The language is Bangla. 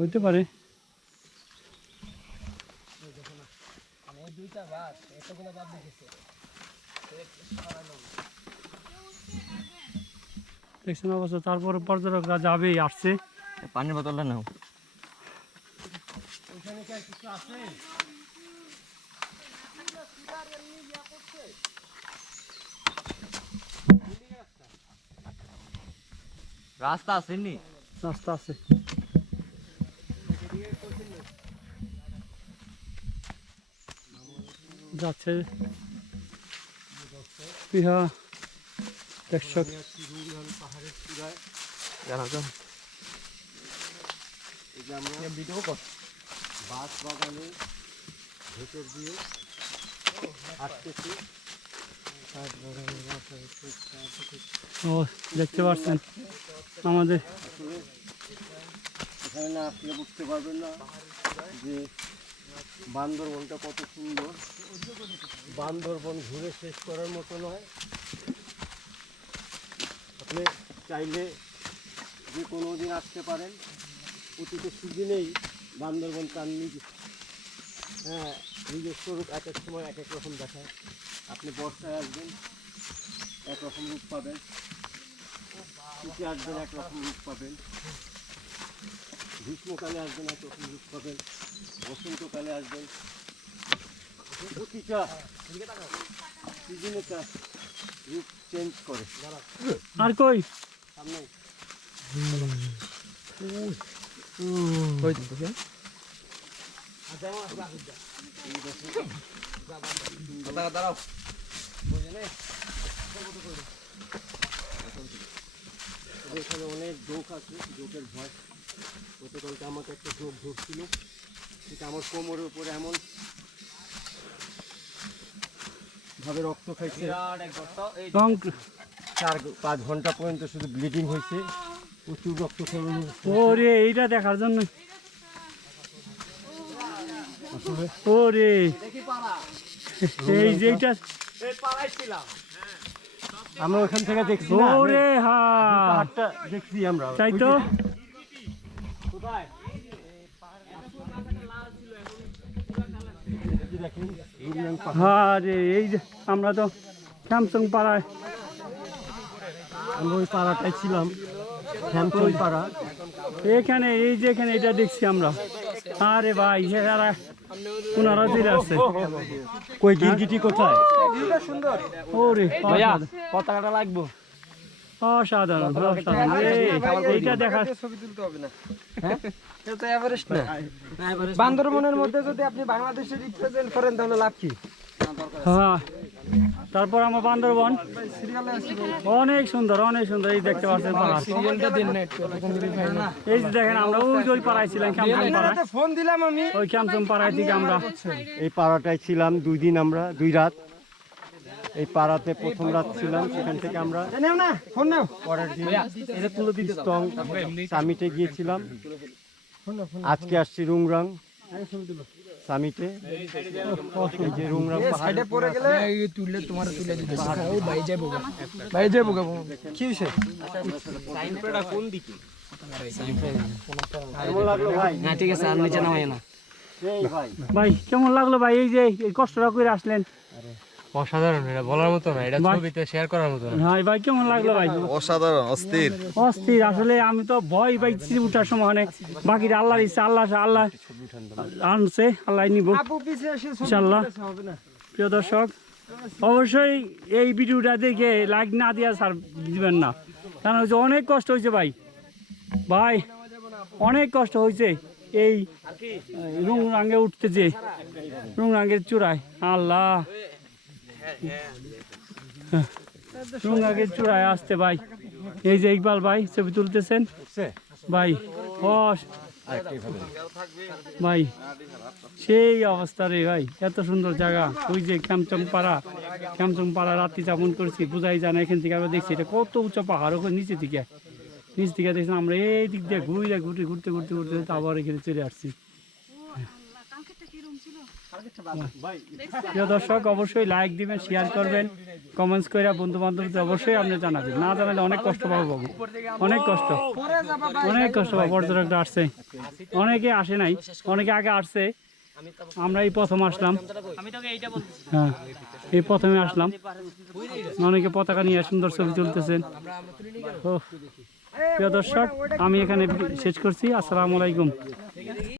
হইতে পারে। দেখছেন অবস্থা তারপরে পর্যটকরা যাবেই আসছে। পানির বোতলটা নাও। রাস্তা আসেনি রাস্তা আছে। যাচ্ছে। পিহা তো বাস বাগানে ভেতর দিয়ে হাঁটতেছি ও দেখতে পাচ্ছেন আমাদের এখানে না আসলে বুঝতে পারবেন না যে বান্দরবনটা কত সুন্দর। বান্দরবন ঘুরে শেষ করার মতো নয়। আপনি চাইলে যে কোনো দিন আসতে পারেন। প্রতিটা সিজনেই বান্দরবন তার নিজ হ্যাঁ নিজস্ব রূপ এক এক সময় এক এক রকম দেখায়। আপনি বর্ষায় আসবেন একরকম রূপ পাবেন। শীতে আসবেন একরকম রূপ পাবেন। গ্রীষ্মকালে আসবেন একরকম রূপ পাবেন। বসন্তকালে আসবেন। প্রতিটা সিজনে রূপ চেঞ্জ করে। আর কই? সামনে দাঁড়াও। এখানে অনেক জোক আছে জোকের ভয়। গতকালকে আমাকে একটা জোক ধরছিল। সেটা আমার কোমরের উপরে এমন ভাবে রক্ত খাইছে। চার পাঁচ ঘণ্টা পর্যন্ত শুধু ব্লিডিং হয়েছে। প্রচুর রক্ত ওরে এইটা দেখার জন্য। ওরে। এই আমরা ওখান থেকে দেখছি ওরে দেখছি আমরা। তাই তো? ওই যে দেখেন রুমিয়াং পাহাড় হ্যাঁ রে এই যে আমরা তো স্যামসাং পাড়ায়। আমরা ওই পাড়াটায় ছিলাম শ্যামচল পাড়া। এখানে এই যে এখানে এটা দেখছি আমরা। আরে ভাই এরা ওনারা চলে আসছে। কই গিরগিটি কোথায়? ওরে ভাইয়া। পতাকাটা লাগবো। অসাধারণ অসাধারণ এইটা দেখা ছবি তুলতে হবে না হ্যাঁ এটা এভারেস্ট না বান্দরবনের মধ্যে যদি আপনি বাংলাদেশের রিপ্রেজেন্ট করেন তাহলে লাভ কি হ্যাঁ তারপর আমার বান্দরবন অনেক সুন্দর অনেক সুন্দর এই দেখতে পাচ্ছেন পাহাড় এই যে দেখেন আমরা ওই পাড়ায় ছিলাম ফোন দিলাম আমি ওই ক্যাম্পং পাড়ায় থেকে আমরা এই পাড়াটায় ছিলাম দুই দিন আমরা দুই রাত এই পাড়াতে প্রথম রাত ছিলাম সেখান থেকে আমরা পরের দিন স্টং সামিটে গিয়েছিলাম। আজকে আসছি রুংরাং সামিটে। যে রুংরাং পাহাড় পড়ে গেলে তুললে তোমার তুলে দিতে ও ভাই যাব ভাই যাব কি হইছে? কেমন লাগল ভাই? হ্যাঁ ঠিক আছে আর নিচে নামাই না। এই ভাই। ভাই কেমন লাগল ভাই? এই যে এই কষ্টটা করে আসলেন। অসাধারণ এটা বলার মতো না এটা ভাই- ছবিতে শেয়ার করার মতো না। ভাই ভাই কেমন লাগল ভাই? অসাধারণ অস্থির। অস্থির আসলে আমি তো ভয় পাইছি উঠার সময় অনেক। বাকিটা আল্লাহর ইচ্ছা আল্লাহ আল্লাহ আনছে আল্লাহ নিব। না? প্রিয় দর্শক অবশ্যই এই ভিডিওটা দেখে লাইক না দিয়া স্যার দিবেন না। কারণ হচ্ছে অনেক কষ্ট হয়েছে ভাই। ভাই অনেক কষ্ট হয়েছে এই রুং রাঙ্গে উঠতেছে রুং রাঙ্গের চূড়ায়। আল্লাহ। রাঙ্গের চূড়ায় আসতে ভাই। এই যে ইকবাল ভাই ছবি তুলতেছেন? ভাই ভাই সেই অবস্থা রে ভাই এত সুন্দর জায়গা। ওই যে ক্যামচং পাড়া ক্যামচং পাড়া রাত্রি যাপন করছি বোঝাই যায় না এখান থেকে আমরা দেখছি এটা কত উঁচু পাহাড় ওখানে নিচে দিকে। নিচ থেকে দেখছি আমরা এই দিক দিয়ে ঘুরে ঘুরে ঘুরতে ঘুরতে ঘুরতে আবার এখানে চলে আসছি। প্রিয় দর্শক, অবশ্যই লাইক দিবেন শেয়ার করবেন কমেন্টস করে বন্ধু বান্ধবদের অবশ্যই আপনি জানাবেন। না জানালে অনেক কষ্ট পাবো বাবু। অনেক কষ্ট। অনেক কষ্ট পাবো পর্যটকরা আসছে। অনেকে আসে নাই, অনেকে আগে আসছে। আমরা এই প্রথম আসলাম। হ্যাঁ এই প্রথমে আসলাম। অনেকে পতাকা নিয়ে সুন্দর ছবি তুলতেছেন প্রিয় দর্শক, আমি এখানে শেষ করছি। আসসালামু আলাইকুম।